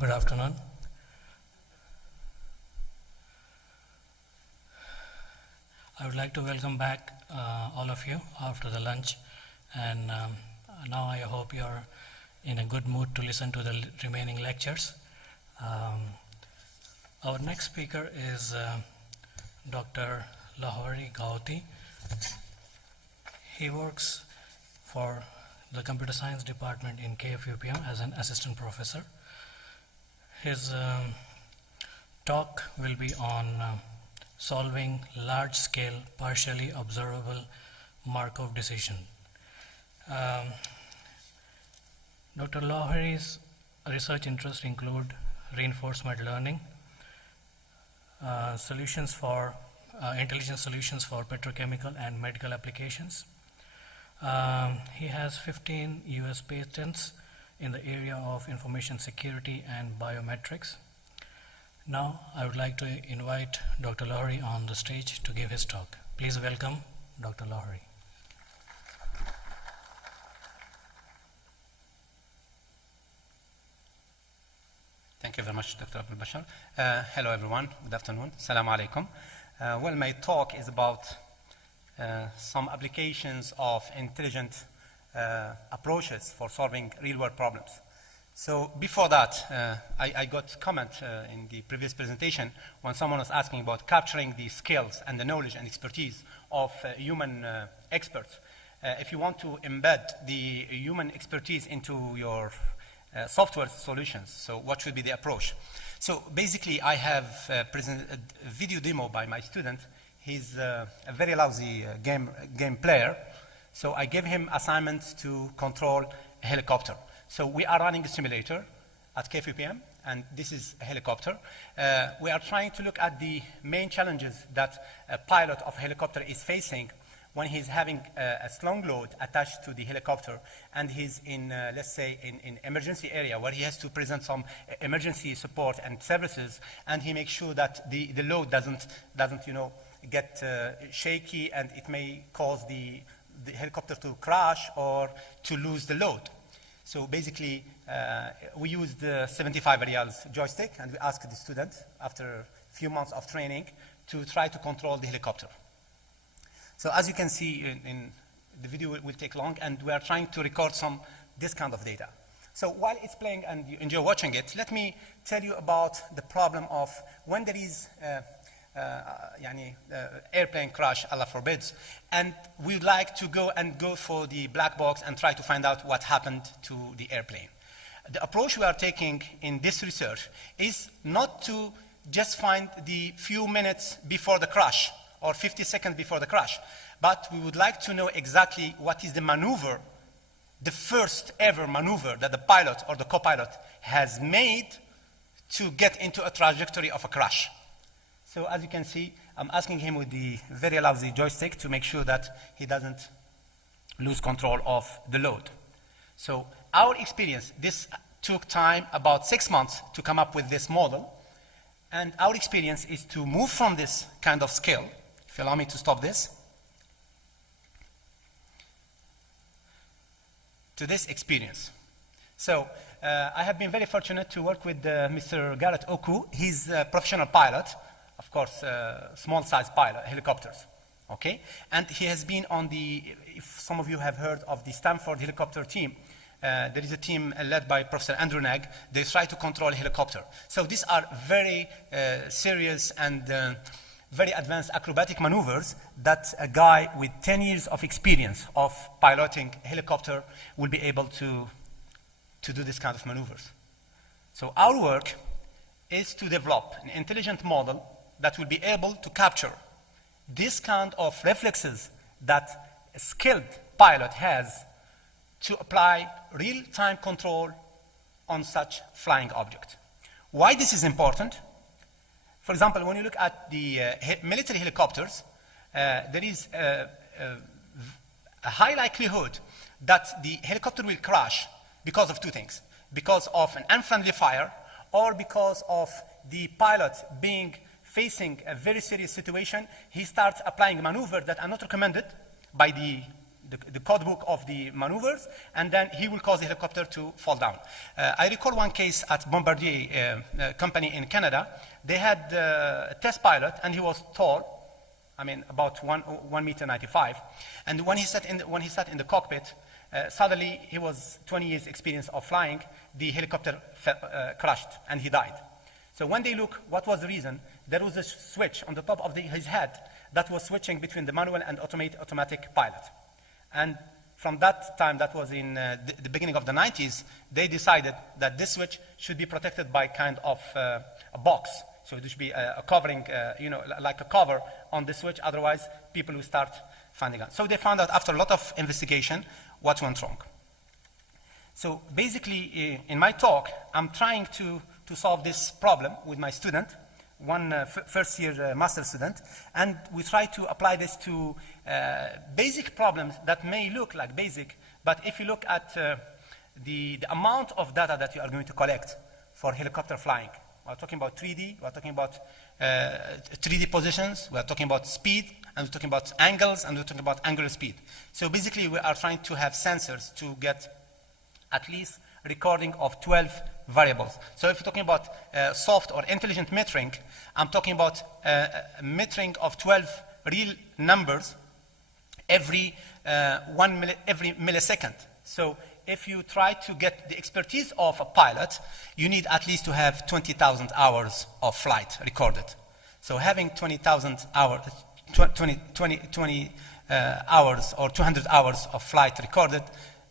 Good afternoon. I would like to welcome back all of you after the lunch, and now I hope you're in a good mood to listen to the remaining lectures. Our next speaker is Dr. Lahori Gauti. He works for the Computer Science Department in KFUPM as an assistant professor. His talk will be on solving large-scale, partially observable Markov decision. Dr. Lahori's research interests include reinforcement learning, intelligent solutions for petrochemical and medical applications. He has 15 US patents in the area of information security and biometrics. Now, I would like to invite Dr. Lahori on the stage to give his talk. Please welcome Dr. Lahori. Thank you very much, Dr. Abdul Bashar. Hello, everyone. Good afternoon. Assalamu alaikum. Well, my talk is about some applications of intelligent approaches for solving real-world problems. So before that, I got comment in the previous presentation when someone was asking about capturing the skills and the knowledge and expertise of human experts. If you want to embed the human expertise into your software solutions, so what should be the approach? So basically, I have presented a video demo by my student. He's a very lousy game player. So I gave him assignments to control a helicopter. So we are running a simulator at KFUPM, and this is a helicopter. We are trying to look at the main challenges that a pilot of a helicopter is facing when he's having a slung load attached to the helicopter, and he's in, let's say, in emergency area where he has to present some emergency support and services, and he makes sure that the load doesn't get shaky, and it may cause the helicopter to crash or to lose the load. So basically, we used the 75 reals joystick, and we asked the student, after a few months of training, to try to control the helicopter. So as you can see in the video, will take long, and we are trying to record this kind of data. So while it's playing and you enjoy watching it, let me tell you about the problem of when there is airplane crash, Allah forbids, and we'd like to go for the black box and try to find out what happened to the airplane. The approach we are taking in this research is not to just find the few minutes before the crash or 50 seconds before the crash, but we would like to know exactly what is the maneuver, the first ever maneuver that the pilot or the co-pilot has made to get into a trajectory of a crash. So as you can see, I'm asking him with the very lousy joystick to make sure that he doesn't lose control of the load. So our experience, this took time, about 6 months, to come up with this model. And our experience is to move from this kind of skill, if you allow me to stop this, to this experience. So I have been very fortunate to work with Mr. Garrett Oku. He's a professional pilot. Of course, small-sized pilot, helicopters, okay? And he has been on if some of you have heard of the Stanford helicopter team, there is a team led by Professor Andrew Nag. They try to control a helicopter. So these are very serious and very advanced acrobatic maneuvers that a guy with 10 years of experience of piloting a helicopter will be able to do this kind of maneuvers. So our work is to develop an intelligent model that will be able to capture this kind of reflexes that a skilled pilot has to apply real-time control on such flying object. Why this is important? For example, when you look at the military helicopters, there is a high likelihood that the helicopter will crash because of two things. Because of an unfriendly fire, or because of the pilot facing a very serious situation, he starts applying maneuvers that are not recommended by the the code book of the maneuvers, and then he will cause the helicopter to fall down. I recall one case at Bombardier company in Canada. They had a test pilot, and he was tall, I mean, about 1 meter 95. And when he sat in the cockpit, suddenly he was 20 years experience of flying. The helicopter crashed, and he died. So when they look, what was the reason? There was a switch on the top of his head that was switching between the manual and automatic pilot. And from that time, that was in the beginning of the 90s, they decided that this switch should be protected by kind of a box. So it should be a covering, like a cover on the switch. Otherwise, people will start finding out. So they found out after a lot of investigation what went wrong. So basically, in my talk, I'm trying to solve this problem with my student, one first-year master student, and we try to apply this to basic problems that may look like basic, but if you look at the amount of data that you are going to collect for helicopter flying, we're talking about 3D, we're talking about 3D positions, we're talking about speed, and we're talking about angles, and we're talking about angular speed. So basically, we are trying to have sensors to get at least recording of 12 variables. So if you're talking about soft or intelligent metering, I'm talking about metering of 12 real numbers every millisecond. So if you try to get the expertise of a pilot, you need at least to have 20,000 hours of flight recorded. So having 20,000 hours, 20 hours or 200 hours of flight recorded,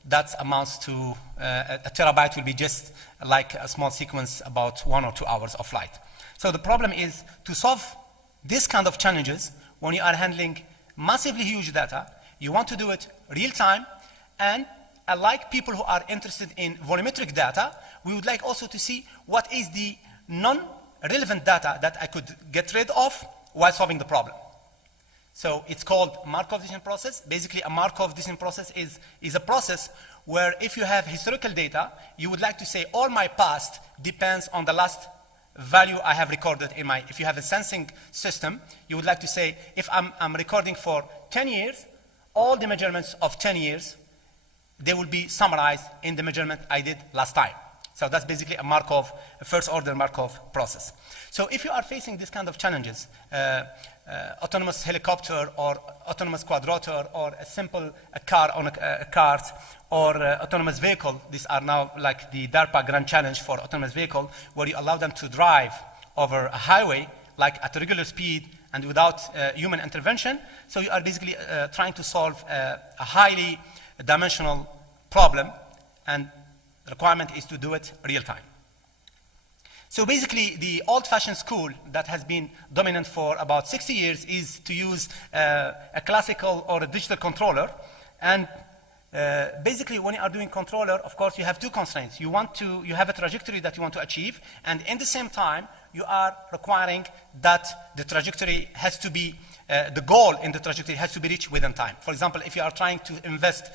that amounts to a terabyte will be just like a small sequence about 1 or 2 hours of flight. So the problem is to solve this kind of challenges when you are handling massively huge data, you want to do it real time, and unlike people who are interested in volumetric data, we would like also to see what is the non-relevant data that I could get rid of while solving the problem. So it's called Markov decision process. Basically, a Markov decision process is a process where if you have historical data, you would like to say all my past depends on the last value I have recorded in my, if you have a sensing system, you would like to say if I'm recording for 10 years, all the measurements of 10 years, they will be summarized in the measurement I did last time. So that's basically a Markov, a first order Markov process. So if you are facing these kind of challenges, autonomous helicopter or autonomous quadrotor or a simple car on a cart or autonomous vehicle, these are now like the DARPA Grand Challenge for autonomous vehicle, where you allow them to drive over a highway like at a regular speed and without human intervention. So you are basically trying to solve a highly dimensional problem, and the requirement is to do it real time. So basically, the old-fashioned school that has been dominant for about 60 years is to use a classical or a digital controller. And basically, when you are doing controller, of course, you have two constraints. You have a trajectory that you want to achieve, and in the same time, you are requiring that the trajectory has to be the goal in the trajectory has to be reached within time. For example, if you are trying to invest,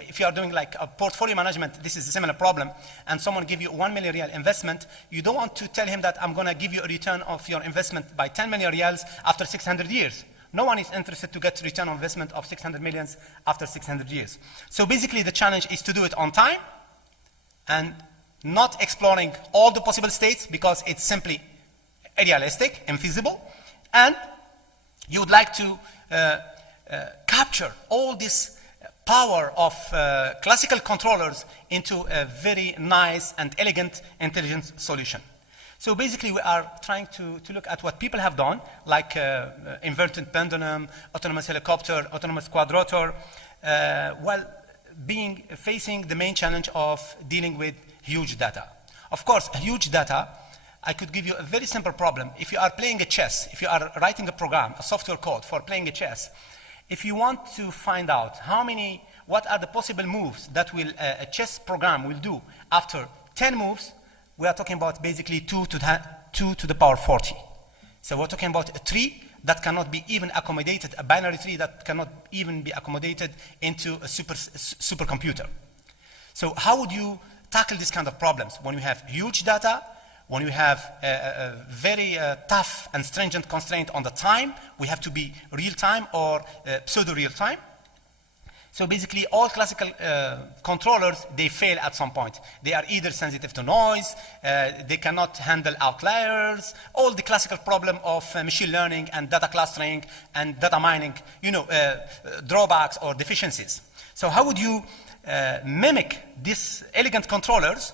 if you are doing like a portfolio management, this is a similar problem, and someone give you 1 million real investment, you don't want to tell him that I'm going to give you a return of your investment by 10 million reals after 600 years. No one is interested to get return on investment of 600 millions after 600 years. So basically the challenge is to do it on time and not exploring all the possible states because it's simply idealistic, infeasible, and you would like to capture all this power of classical controllers into a very nice and elegant intelligence solution. So basically, we are trying to look at what people have done, like inverted pendulum, autonomous helicopter, autonomous quadrotor, while facing the main challenge of dealing with huge data. Of course, huge data, I could give you a very simple problem. If you are playing a chess, if you are writing a program, a software code for playing a chess, if you want to find out what are the possible moves that a chess program will do after 10 moves, we are talking about basically 2 to the power 40. So we're talking about a tree that cannot be even accommodated, a binary tree that cannot even be accommodated into a supercomputer. So how would you tackle these kind of problems when you have huge data, when you have a very tough and stringent constraint on the time? We have to be real time or pseudo real time. So basically, all classical controllers, they fail at some point. They are either sensitive to noise, they cannot handle outliers, all the classical problem of machine learning and data clustering and data mining, drawbacks or deficiencies. So how would you mimic these elegant controllers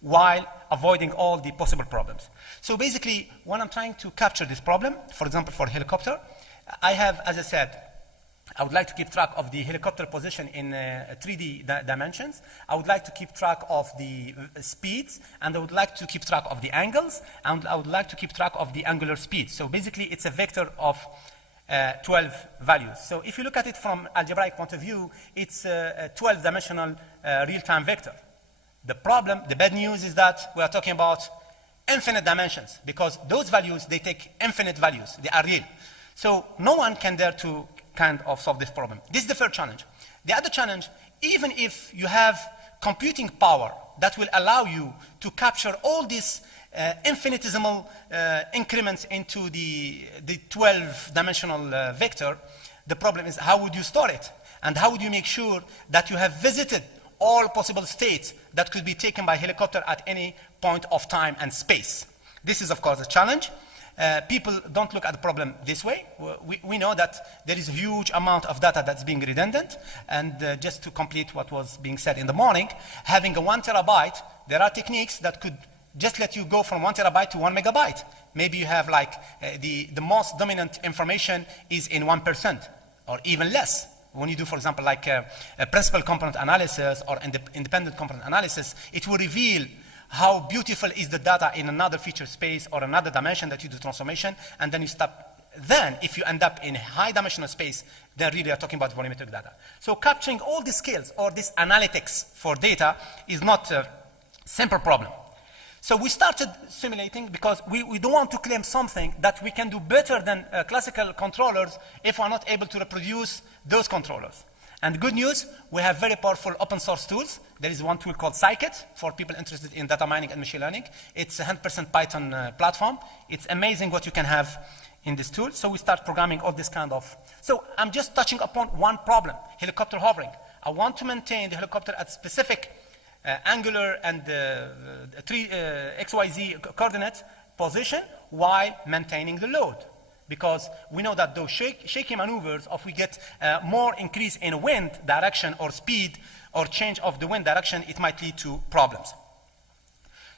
while avoiding all the possible problems? So basically, when I'm trying to capture this problem, for example, for helicopter, I have, as I said, I would like to keep track of the helicopter position in 3D dimensions. I would like to keep track of the speeds, and I would like to keep track of the angles, and I would like to keep track of the angular speed. So basically, it's a vector of 12 values. So if you look at it from algebraic point of view, it's a 12-dimensional real-time vector. The problem, the bad news is that we are talking about infinite dimensions, because those values, they take infinite values. They are real. So no one can dare to kind of solve this problem. This is the first challenge. The other challenge, even if you have computing power that will allow you to capture all these infinitesimal increments into the 12-dimensional vector, the problem is how would you store it? And how would you make sure that you have visited all possible states that could be taken by helicopter at any point of time and space? This is, of course, a challenge. People don't look at the problem this way. We know that there is a huge amount of data that's being redundant. And just to complete what was being said in the morning, having a 1 terabyte, there are techniques that could just let you go from 1 terabyte to 1 megabyte. Maybe you have like the most dominant information is in 1% or even less. When you do, for example, like a principal component analysis or independent component analysis, it will reveal how beautiful is the data in another feature space or another dimension that you do transformation, and then you stop. Then, if you end up in high dimensional space, then really you're talking about volumetric data. So capturing all these skills or this analytics for data is not a simple problem. So we started simulating because we don't want to claim something that we can do better than classical controllers if we're not able to reproduce those controllers. And good news, we have very powerful open source tools. There is one tool called Scikit for people interested in data mining and machine learning. It's a 100% Python platform. It's amazing what you can have in this tool. So we start programming all this kind of. So I'm just touching upon one problem, helicopter hovering. I want to maintain the helicopter at specific angular and XYZ coordinate position while maintaining the load. Because we know that those shaky maneuvers, if we get more increase in wind direction or speed or change of the wind direction, it might lead to problems.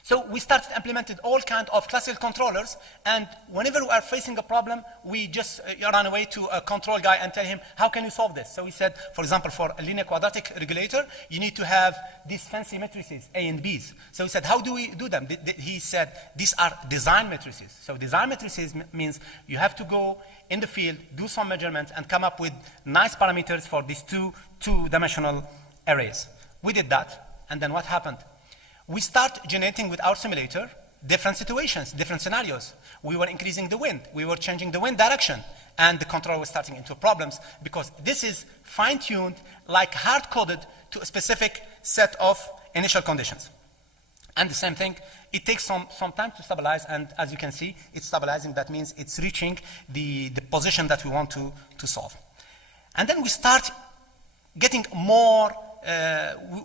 So we started implementing all kinds of classical controllers, and whenever we are facing a problem, we just run away to a control guy and tell him, how can you solve this? So he said, for example, for a linear quadratic regulator, you need to have these fancy matrices, A and B's. So he said, how do we do them? He said, these are design matrices. So design matrices means you have to go in the field, do some measurements, and come up with nice parameters for these two-dimensional arrays. We did that, and then what happened? We start generating with our simulator different situations, different scenarios. We were increasing the wind. We were changing the wind direction. And the controller was starting into problems because this is fine-tuned, like hard-coded to a specific set of initial conditions. And the same thing, it takes some time to stabilize. And as you can see, it's stabilizing. That means it's reaching the position that we want to solve. And then we start getting more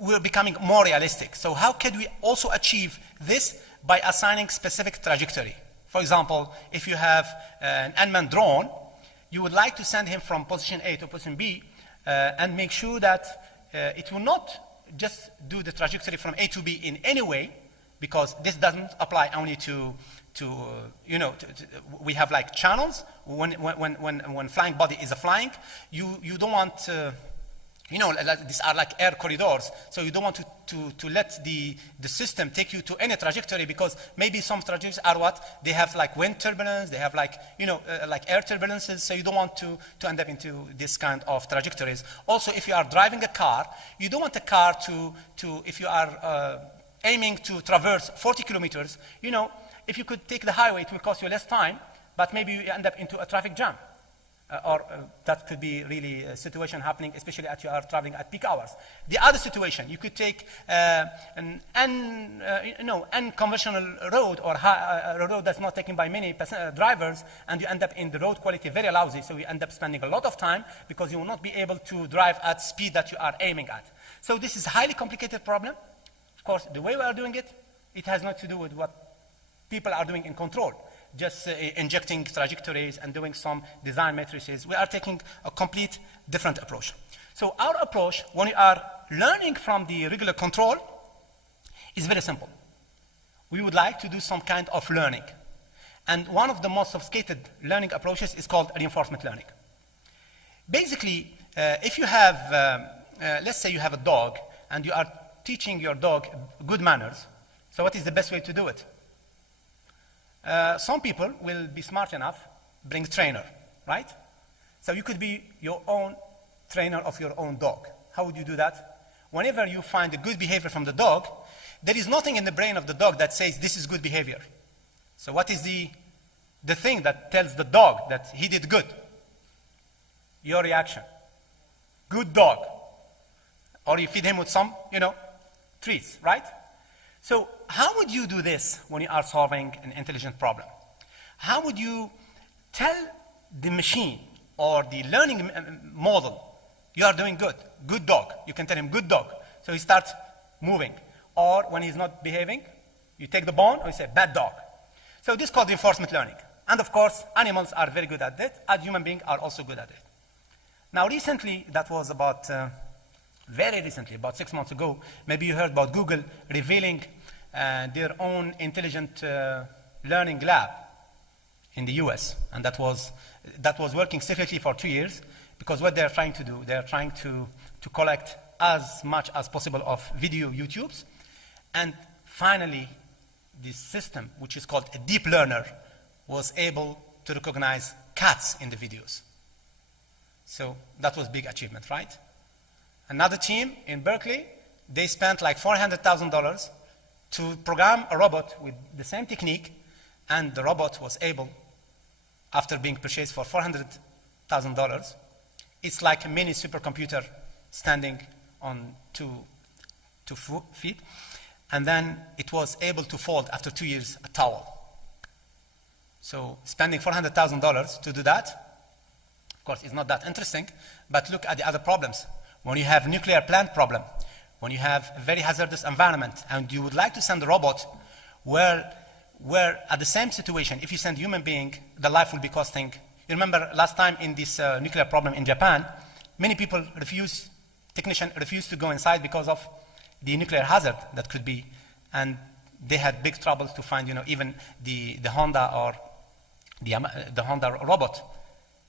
we're becoming more realistic. So how can we also achieve this by assigning specific trajectory? For example, if you have an unmanned drone, you would like to send him from position A to position B and make sure that it will not just do the trajectory from A to B in any way, because this doesn't apply only to we have like channels. When flying body is flying, you don't want these are like air corridors, so you don't want to let the system take you to any trajectory, because maybe some trajectories are they have like wind turbulence, they have like, like air turbulences, so you don't want to end up into this kind of trajectories. Also, if you are driving a car, you don't want a car if you are aiming to traverse 40 kilometers, if you could take the highway, it will cost you less time, but maybe you end up into a traffic jam. that could be really a situation happening, especially as you are traveling at peak hours. The other situation, you could take an unconventional road or a road that's not taken by many drivers, and you end up in the road quality very lousy, so you end up spending a lot of time because you will not be able to drive at speed that you are aiming at. So this is a highly complicated problem. Of course, the way we are doing it, it has not to do with what people are doing in control. Just injecting trajectories and doing some design matrices. We are taking a complete different approach. So our approach, when we are learning from the regular control, is very simple. We would like to do some kind of learning. And one of the most sophisticated learning approaches is called reinforcement learning. Basically, if you have, let's say you have a dog, and you are teaching your dog good manners, so what is the best way to do it? Some people will be smart enough, bring a trainer, right? So you could be your own trainer of your own dog. How would you do that? Whenever you find a good behavior from the dog, there is nothing in the brain of the dog that says this is good behavior. So what is the thing that tells the dog that he did good? Your reaction. Good dog. Or you feed him with some, treats, right? So how would you do this when you are solving an intelligent problem? How would you tell the machine or the learning model, you are doing good, good dog. You can tell him, good dog. So he starts moving. Or when he's not behaving, you take the bone or you say, bad dog. So this is called reinforcement learning. And of course, animals are very good at it, and human beings are also good at it. Now recently, that was about very recently, about 6 months ago, maybe you heard about Google revealing their own intelligent learning lab in the US. And that was working secretly for 2 years, because what they're trying to do, they're trying to collect as much as possible of video YouTubes. And finally, this system, which is called a deep learner, was able to recognize cats in the videos. So that was a big achievement, right? Another team in Berkeley, they spent like $400,000 to program a robot with the same technique, and the robot was able, after being purchased for $400,000, it's like a mini supercomputer standing on two feet, and then it was able to fold, after 2 years, a towel. So spending $400,000 to do that, of course, is not that interesting, but look at the other problems. When you have a nuclear plant problem, when you have a very hazardous environment, and you would like to send a robot where at the same situation, if you send a human being, the life will be costing. You remember last time in this nuclear problem in Japan, many people technicians refused to go inside because of the nuclear hazard that could be, and they had big troubles to find, even the Honda or the Honda robot,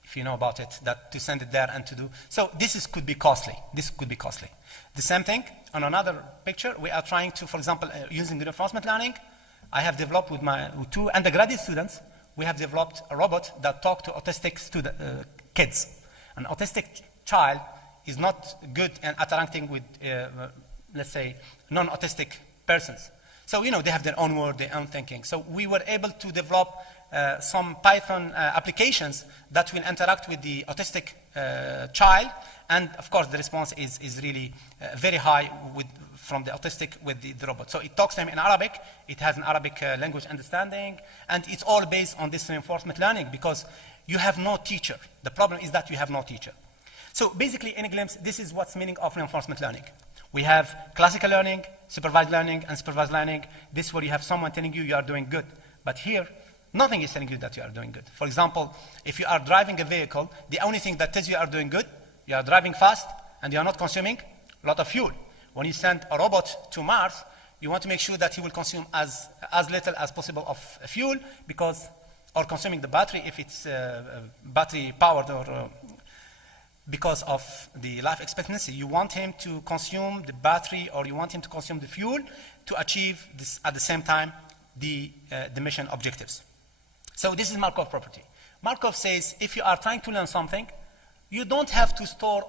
if you know about it, that to send it there and to do. So this could be costly. This could be costly. The same thing, on another picture, we are trying to, for example, using reinforcement learning, I have developed with 2 undergraduate students, we have developed a robot that talks to autistic kids. An autistic child is not good at interacting with, let's say, non-autistic persons. So, they have their own word, their own thinking. So we were able to develop some Python applications that will interact with the autistic child, and of course the response is really very high from the autistic with the robot. So it talks to him in Arabic, it has an Arabic language understanding, and it's all based on this reinforcement learning, because you have no teacher. The problem is that you have no teacher. So basically, in a glimpse, this is what's meaning of reinforcement learning. We have classical learning, supervised learning, and supervised learning. This is where you have someone telling you are doing good. But here, nothing is telling you that you are doing good. For example, if you are driving a vehicle, the only thing that tells you are doing good, you are driving fast, and you are not consuming a lot of fuel. When you send a robot to Mars, you want to make sure that he will consume as little as possible of fuel, or consuming the battery if it's battery powered, or because of the life expectancy. You want him to consume the battery, or you want him to consume the fuel to achieve this at the same time the mission objectives. So this is Markov property. Markov says if you are trying to learn something, you don't have to store